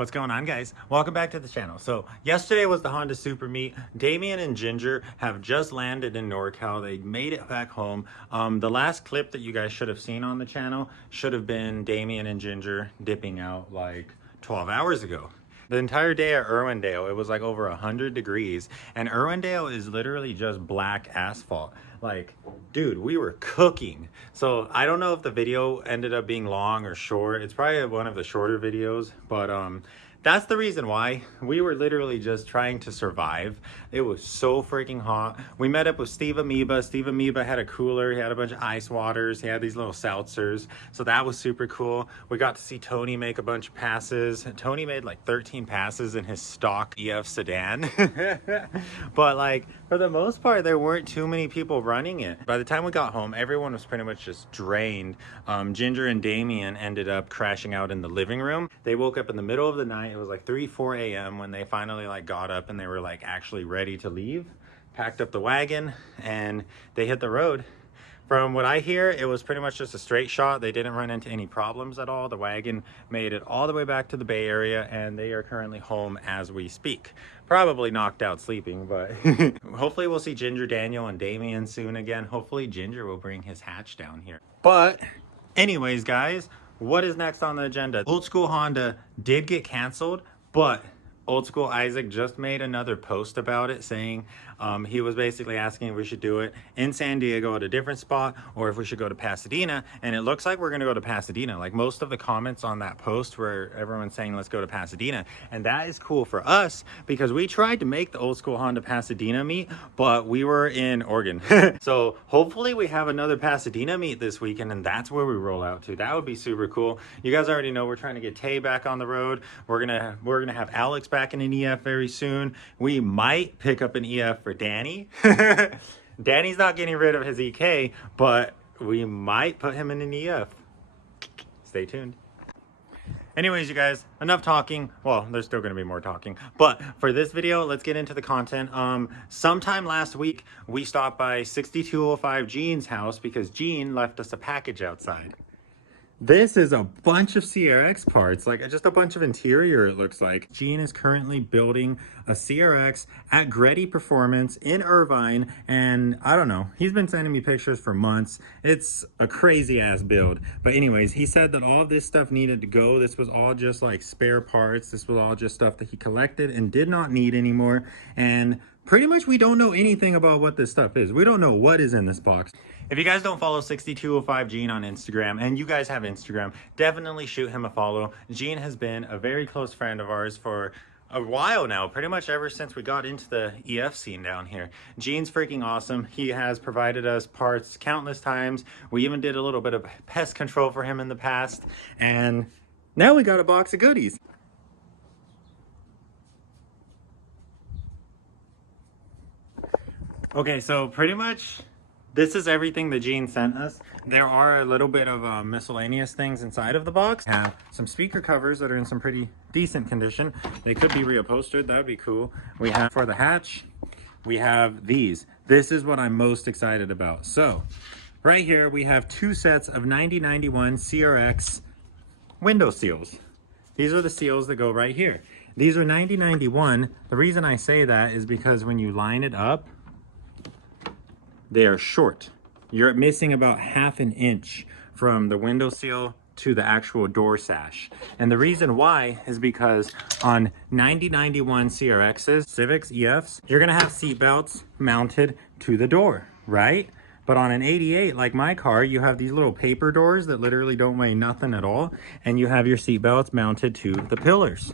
What's going on, guys? Welcome back to the channel. So yesterday was the Honda Super Meet. Damien and Ginger have just landed in NorCal. They made it back home. The last clip that you guys should have seen on the channel should have been Damien and Ginger dipping out like 12 hours ago. The entire day at Irwindale, it was like over 100 degrees, and Irwindale is literally just black asphalt. Like, dude, we were cooking. So I don't know if the video ended up being long or short. It's probably one of the shorter videos, but that's the reason why. We were literally just trying to survive. It was so freaking hot. We met up with Steve Amoeba. Steve Amoeba had a cooler. He had a bunch of ice waters. He had these little seltzers. So that was super cool. We got to see Tony make a bunch of passes. Tony made like 13 passes in his stock EF sedan. But like, for the most part, there weren't too many people running it. By the time we got home, everyone was pretty much just drained. Ginger and Damien ended up crashing out in the living room. They woke up in the middle of the night. It was like 4 a.m. when they finally like got up and they were like actually ready to leave. Packed up the wagon and they hit the road. From what I hear, it was pretty much just a straight shot. They didn't run into any problems at all. The wagon made it all the way back to the Bay Area and they are currently home as we speak. Probably knocked out sleeping, but hopefully we'll see Ginger, Daniel, and Damien soon again. Hopefully Ginger will bring his hatch down here. But anyways, guys, what is next on the agenda? Old School Honda did get canceled, but Old School Isaac just made another post about it saying he was basically asking if we should do it in San Diego at a different spot or if we should go to Pasadena. And it looks like we're going to go to Pasadena. Like most of the comments on that post were everyone saying let's go to Pasadena. And that is cool for us because we tried to make the Old School Honda Pasadena meet, but we were in Oregon. So hopefully we have another Pasadena meet this weekend and that's where we roll out to. That would be super cool. You guys already know we're trying to get Tay back on the road. We're gonna have Alex back in an EF very soon. We might pick up an EF for Danny. Danny's not getting rid of his EK, but we might put him in an EF. Stay tuned. Anyways, you guys, enough talking. Well, there's still going to be more talking, but for this video, let's get into the content. Sometime last week, we stopped by 6205 Gene's house because Gene left us a package outside. This is a bunch of CRX parts, like just a bunch of interior, it looks like. Gene is currently building a CRX at Gretty Performance in Irvine, and I don't know, he's been sending me pictures for months. It's a crazy ass build. But anyways, he said that all of this stuff needed to go. This was all just like spare parts. This was all just stuff that he collected and did not need anymore. And pretty much we don't know anything about what this stuff is. We don't know what is in this box. If you guys don't follow 6205 Gene on Instagram, and you guys have Instagram, definitely shoot him a follow. Gene has been a very close friend of ours for a while now, pretty much ever since we got into the EF scene down here. Gene's freaking awesome. He has provided us parts countless times. We even did a little bit of pest control for him in the past, and now we got a box of goodies. Okay, so pretty much this is everything that Gene sent us. There are a little bit of miscellaneous things inside of the box. We have some speaker covers that are in some pretty decent condition. They could be reupholstered, that would be cool. We have, for the hatch, we have these. This is what I'm most excited about. So, right here we have two sets of 9091 CRX window seals. These are the seals that go right here. These are 9091. The reason I say that is because when you line it up, they are short. You're missing about ½ an inch from the window seal to the actual door sash. And the reason why is because on 9091 CRXs, Civics, EFs, you're gonna have seat belts mounted to the door, right? But on an 88, like my car, you have these little paper doors that literally don't weigh nothing at all, and you have your seat belts mounted to the pillars.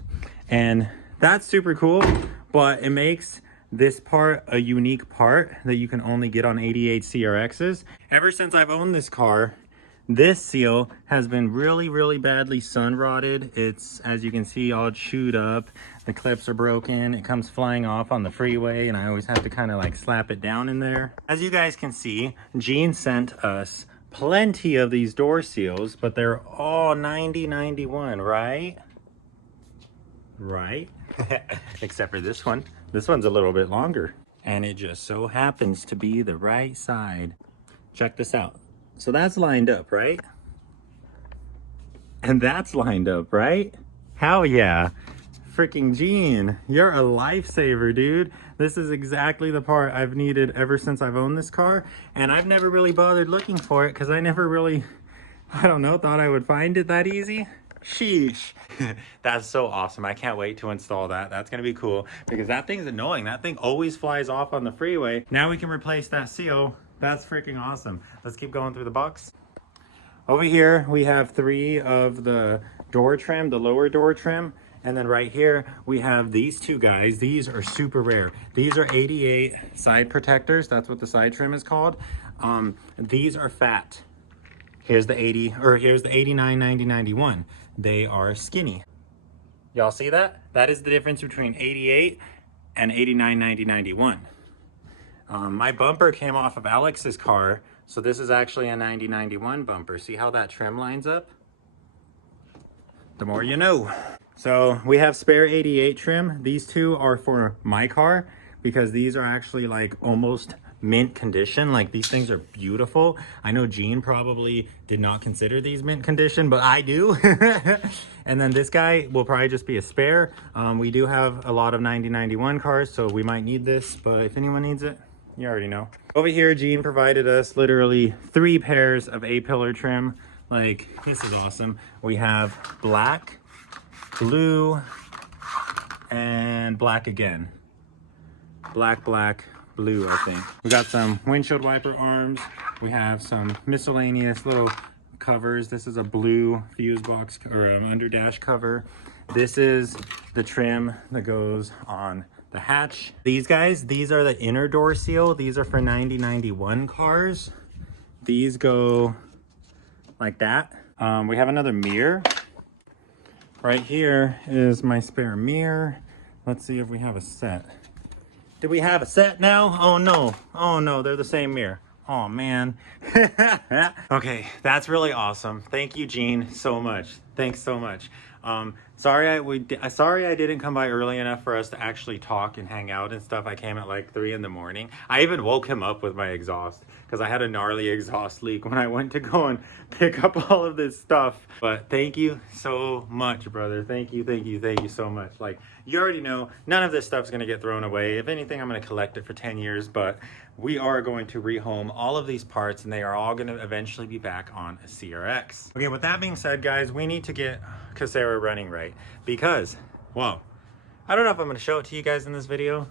And that's super cool, but it makes this part a unique part that you can only get on 88 CRXs. Ever since I've owned this car, this seal has been really badly sun rotted. It's, as you can see, all chewed up. The clips are broken. It comes flying off on the freeway and I always have to kind of like slap it down in there. As you guys can see, Gene sent us plenty of these door seals, but they're all 9091, right? Right? Except for this one. This one's a little bit longer. And it just so happens to be the right side. Check this out. So that's lined up, right? And that's lined up, right? Hell yeah. Freaking Gene, you're a lifesaver, dude. This is exactly the part I've needed ever since I've owned this car, and I've never really bothered looking for it because I never really, I don't know, thought I would find it that easy. Sheesh. That's so awesome. I can't wait to install that. That's gonna be cool because that thing's annoying. That thing always flies off on the freeway. Now we can replace that seal. That's freaking awesome. Let's keep going through the box. Over here we have 3 of the door trim, the lower door trim. And then right here, we have these 2 guys. These are super rare. These are 88 side protectors. That's what the side trim is called. These are fat. Here's the 80, or here's the 89, 90, 91. They are skinny. Y'all see that? That is the difference between 88 and 89, 90, 91. My bumper came off of Alex's car. So this is actually a 90, 91 bumper. See how that trim lines up? The more you know. So we have spare 88 trim. These 2 are for my car because these are actually like almost mint condition. Like these things are beautiful. I know Gene probably did not consider these mint condition, but I do. And then this guy will probably just be a spare. We do have a lot of 90, 91 cars, so we might need this, but if anyone needs it, you already know. Over here, Gene provided us literally 3 pairs of A-pillar trim. Like, this is awesome. We have black, blue, and black again. Black, black, blue, I think. We got some windshield wiper arms. We have some miscellaneous little covers. This is a blue fuse box or under dash cover. This is the trim that goes on the hatch. These guys, these are the inner door seal. These are for 90, 91 cars. These go like that. We have another mirror. Right here is my spare mirror. Let's see if we have a set. Do we have a set now? Oh no, oh no, they're the same mirror. Oh man. Okay, that's really awesome. Thank you, Gene, so much. Thanks so much. Sorry I didn't come by early enough for us to actually talk and hang out and stuff. I came at like 3 in the morning. I even woke him up with my exhaust because I had a gnarly exhaust leak when I went to go and pick up all of this stuff. But thank you so much, brother. Thank you, thank you, thank you so much. Like, you already know, none of this stuff's gonna get thrown away. If anything, I'm gonna collect it for 10 years, but we are going to rehome all of these parts and they are all gonna eventually be back on a CRX. Okay, with that being said, guys, we need to get Casera running right because, well, I don't know if I'm gonna show it to you guys in this video.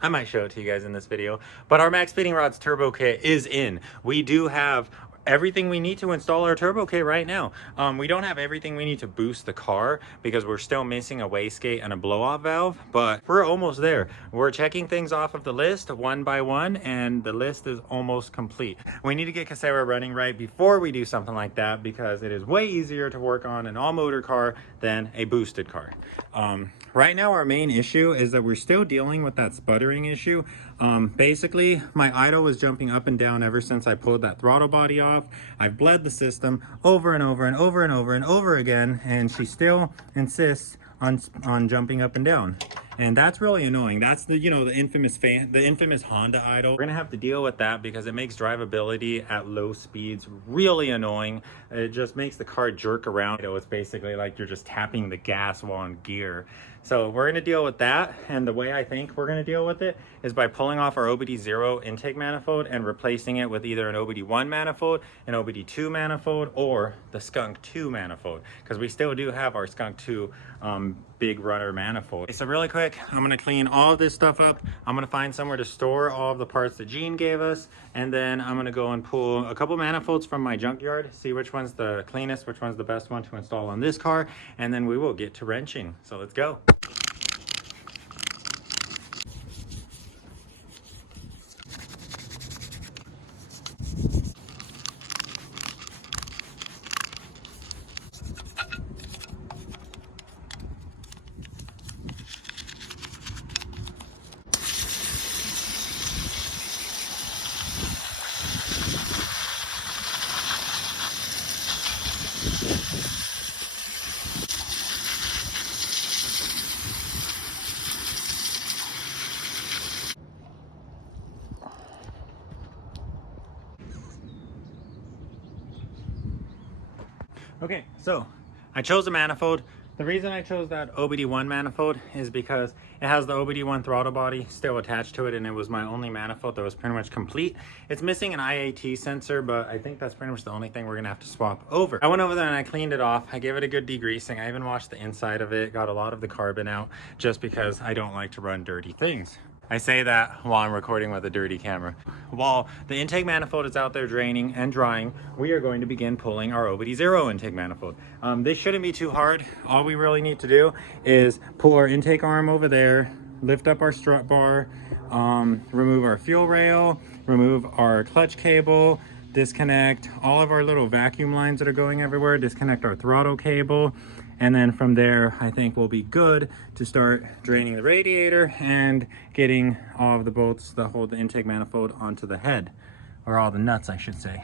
I might show it to you guys in this video, but our Max Speeding Rods turbo kit is in. We do have everything we need to install our turbo kit right now. We don't have everything we need to boost the car because we're still missing a wastegate and a blow-off valve, but we're almost there. We're checking things off of the list one by one and the list is almost complete. We need to get Casera running right before we do something like that because it is way easier to work on an all-motor car than a boosted car. Right now our main issue is that we're still dealing with that sputtering issue. Basically my idle was jumping up and down ever since I pulled that throttle body off. I've bled the system over and over and over and over and over again, and she still insists on jumping up and down. And that's really annoying. That's the, you know, the infamous Honda idle. We're gonna have to deal with that because it makes drivability at low speeds really annoying. It just makes the car jerk around. You know, it's basically like you're just tapping the gas while in gear. So we're gonna deal with that. And the way I think we're gonna deal with it is by pulling off our OBD0 intake manifold and replacing it with either an OBD1 manifold, an OBD2 manifold, or the Skunk 2 manifold, because we still do have our Skunk 2 big runner manifold. Okay, so really quick, I'm gonna clean all of this stuff up. I'm gonna find somewhere to store all of the parts that Gene gave us, and then I'm gonna go and pull a couple manifolds from my junkyard, see which one's the cleanest, which one's the best one to install on this car, and then we will get to wrenching. So let's go. Okay, so I chose a manifold. The reason I chose that OBD1 manifold is because it has the OBD1 throttle body still attached to it, and it was my only manifold that was pretty much complete. It's missing an IAT sensor, but I think that's pretty much the only thing we're gonna have to swap over. I went over there and I cleaned it off. I gave it a good degreasing. I even washed the inside of it, got a lot of the carbon out, just because I don't like to run dirty things. I say that while I'm recording with a dirty camera. While the intake manifold is out there draining and drying, we are going to begin pulling our OBD0 intake manifold. This shouldn't be too hard. All we really need to do is pull our intake arm over there, lift up our strut bar, remove our fuel rail, remove our clutch cable, disconnect all of our little vacuum lines that are going everywhere, disconnect our throttle cable, and then from there, I think we'll be good to start draining the radiator and getting all of the bolts that hold the intake manifold onto the head, or all the nuts, I should say.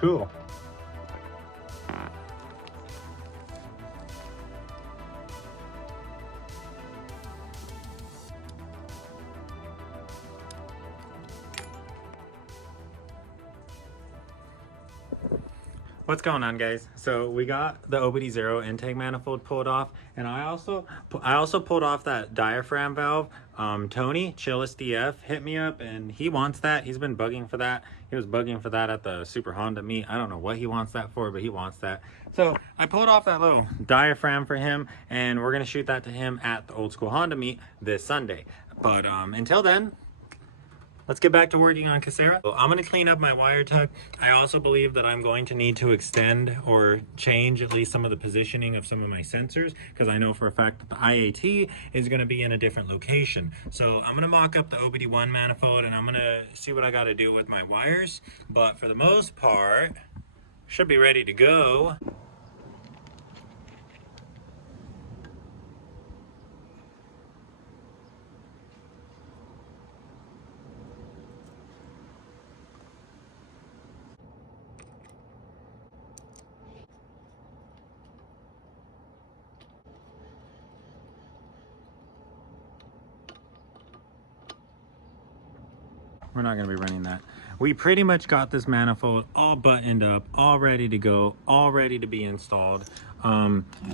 Cool. What's going on, guys? So we got the OBD0 intake manifold pulled off, and I also pulled off that diaphragm valve. Tony, Chillis DF, hit me up and he wants that. He's been bugging for that. He was bugging for that at the Super Honda meet. I don't know what he wants that for, but he wants that. So I pulled off that little diaphragm for him, and we're gonna shoot that to him at the Old School Honda meet this Sunday. But until then, let's get back to working on Casera. So I'm going to clean up my wire tuck. I also believe that I'm going to need to extend or change at least some of the positioning of some of my sensors, because I know for a fact that the IAT is going to be in a different location. So I'm going to mock up the OBD1 manifold and I'm going to see what I got to do with my wires. But for the most part, Should be ready to go. We're not going to be running that. We pretty much got this manifold all buttoned up, all ready to go, all ready to be installed.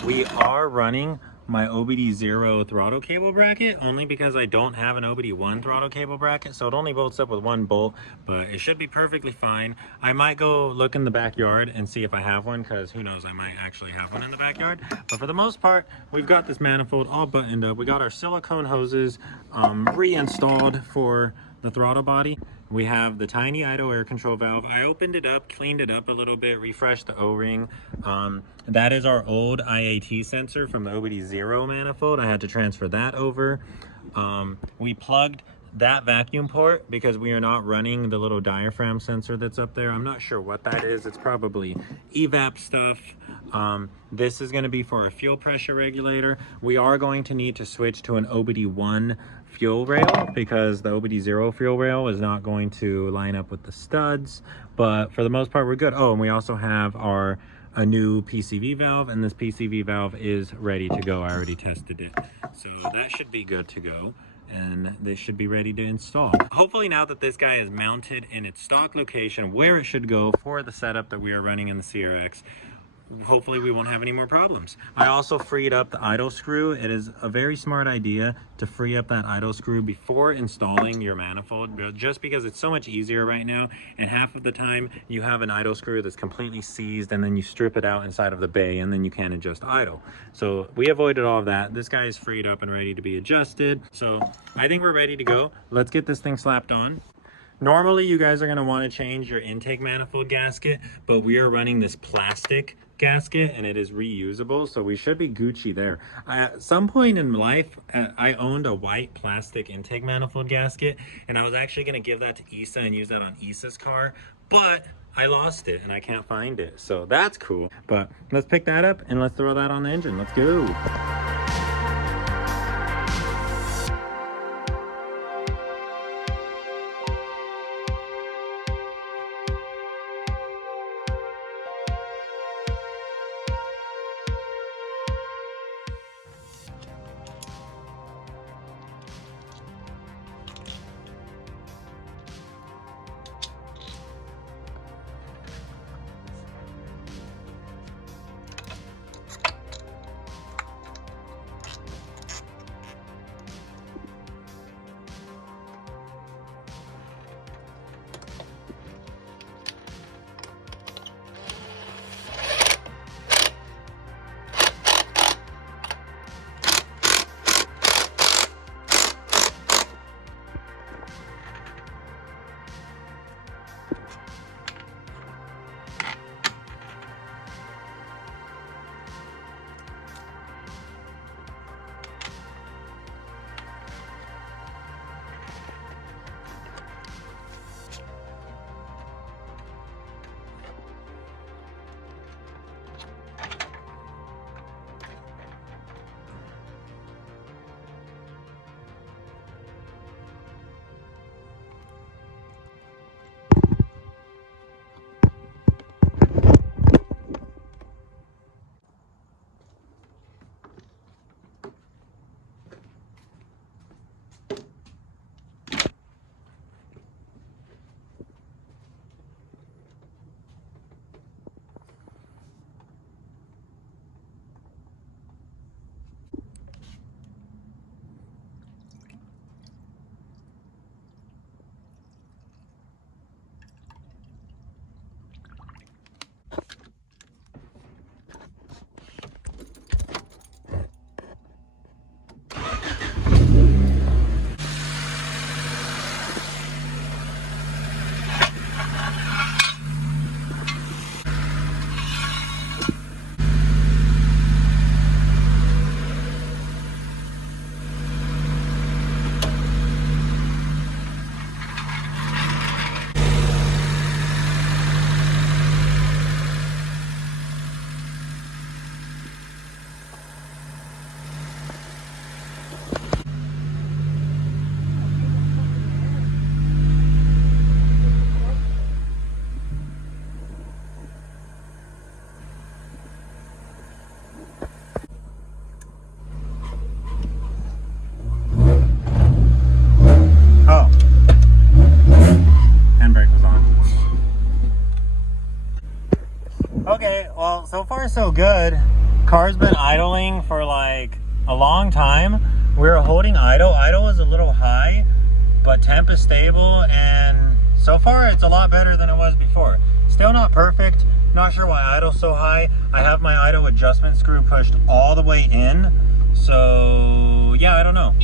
We are running my OBD0 throttle cable bracket only because I don't have an OBD1 throttle cable bracket, so it only bolts up with one bolt, but it should be perfectly fine. I might go look in the backyard and see if I have one, because who knows, I might actually have one in the backyard. But for the most part, we've got this manifold all buttoned up. We got our silicone hoses reinstalled for the throttle body. We have the tiny idle air control valve. I opened it up, cleaned it up a little bit, refreshed the O-ring. That is our old IAT sensor from the OBD0 manifold. I had to transfer that over. We plugged that vacuum port because we are not running the little diaphragm sensor that's up there. I'm not sure what that is. It's probably evap stuff. This is going to be for a fuel pressure regulator. We are going to need to switch to an OBD1 fuel rail because the OBD0 fuel rail is not going to line up with the studs, but for the most part we're good. Oh, and we also have a new PCV valve, and this PCV valve is ready to go. I already tested it, so that should be good to go, and this should be ready to install. Hopefully, now that this guy is mounted in its stock location where it should go for the setup that we are running in the CRX, hopefully we won't have any more problems. I also freed up the idle screw. It is a very smart idea to free up that idle screw before installing your manifold, just because it's so much easier right now, and half of the time you have an idle screw that's completely seized and then you strip it out inside of the bay and then you can't adjust idle. So we avoided all of that. This guy is freed up and ready to be adjusted. So I think we're ready to go. Let's get this thing slapped on. Normally you guys are going to want to change your intake manifold gasket, but we are running this plastic gasket and it is reusable, so we should be Gucci there. At some point in life, I owned a white plastic intake manifold gasket, and I was actually going to give that to Issa and use that on Issa's car, but I lost it and I can't find it, so that's cool. But let's pick that up and let's throw that on the engine. Let's go. so far so good. Car's been idling for like a long time. We were holding idle. Idle was a little high, but temp is stable, and so far it's a lot better than it was before. Still not perfect. Not sure why idle's so high. I have my idle adjustment screw pushed all the way in. So yeah, I don't know.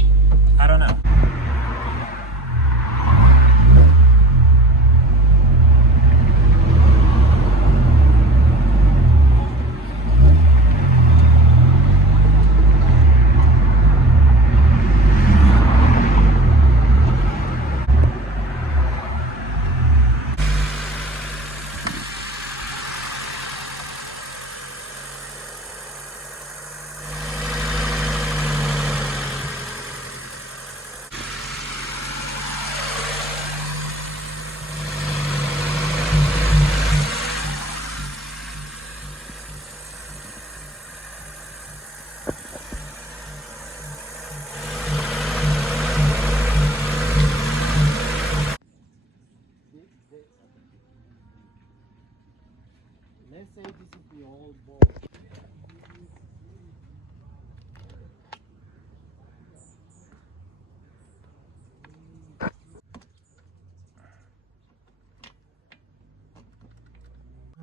Let's say this is the old ball.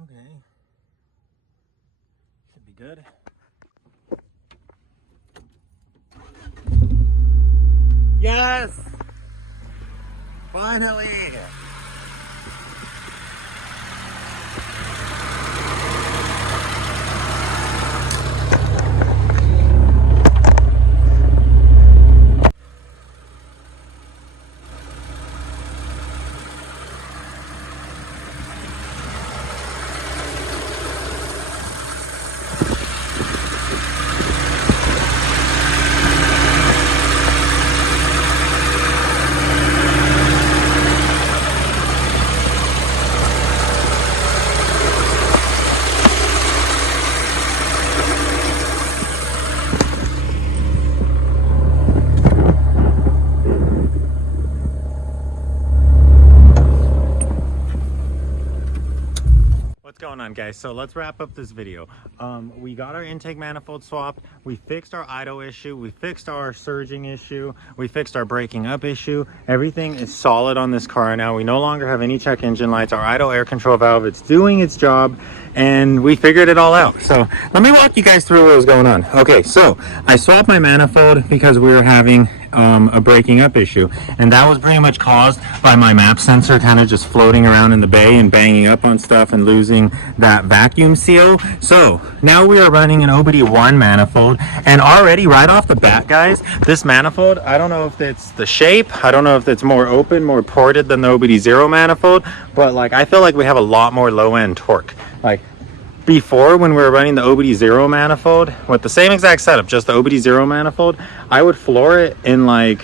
Okay. Should be good. Yes! Finally! What's going on, guys? So let's wrap up this video. We got our intake manifold swapped, we fixed our idle issue, we fixed our surging issue, we fixed our breaking up issue. Everything is solid on this car now. We no longer have any check engine lights. Our idle air control valve, it's doing its job, and we figured it all out. So let me walk you guys through what was going on. Okay, so I swapped my manifold because we were having a breaking up issue, and that was pretty much caused by my map sensor kind of just floating around in the bay and banging up on stuff and losing that vacuum seal. So now we are running an OBD1 manifold, and already right off the bat, guys, this manifold, I don't know if it's the shape, I don't know if it's more open, more ported than the OBD0 manifold, but like I feel like we have a lot more low end torque. Like before, when we were running the OBD0 manifold with the same exact setup, just the OBD0 manifold, I would floor it in like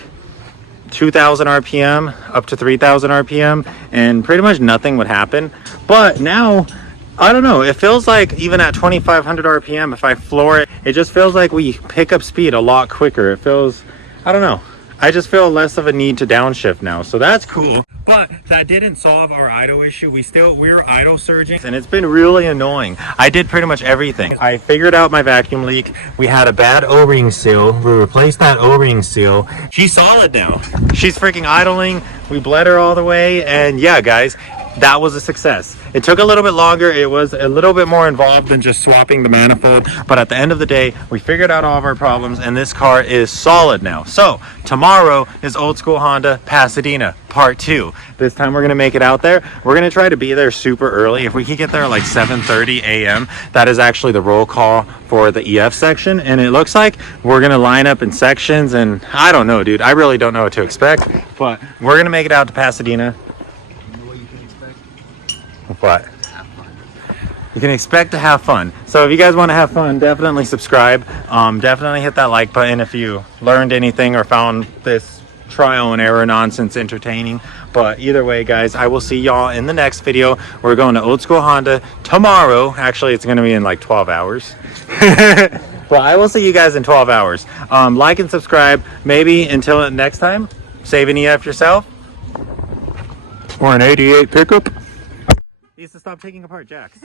2,000 RPM up to 3,000 RPM, and pretty much nothing would happen. But now, I don't know, it feels like even at 2,500 RPM, if I floor it, it just feels like we pick up speed a lot quicker. It feels, I don't know, I just feel less of a need to downshift now, so that's cool. But that didn't solve our idle issue. We're idle surging, and it's been really annoying. I did pretty much everything. I figured out my vacuum leak. We had a bad O-ring seal. We replaced that O-ring seal. She's solid now. She's freaking idling. We bled her all the way, and yeah, guys, that was a success. It took a little bit longer. It was a little bit more involved than just swapping the manifold, but at the end of the day, we figured out all of our problems, and this car is solid now. So tomorrow is Old School Honda Pasadena Part 2. This time we're gonna make it out there. We're gonna try to be there super early. If we can get there like 7:30 a.m., that is actually the roll call for the EF section, and it looks like we're gonna line up in sections, and I don't know, dude. I really don't know what to expect, but we're gonna make it out to Pasadena. What? You can expect to have fun. So if you guys want to have fun, definitely subscribe. Definitely hit that like button if you learned anything or found this trial and error nonsense entertaining. But either way, guys, I will see y'all in the next video. We're going to Old School Honda tomorrow. Actually, it's going to be in like 12 hours. But I will see you guys in 12 hours. Like and subscribe. Maybe until next time, save an EF yourself. Or an 88 pickup. Needs to stop taking apart jacks.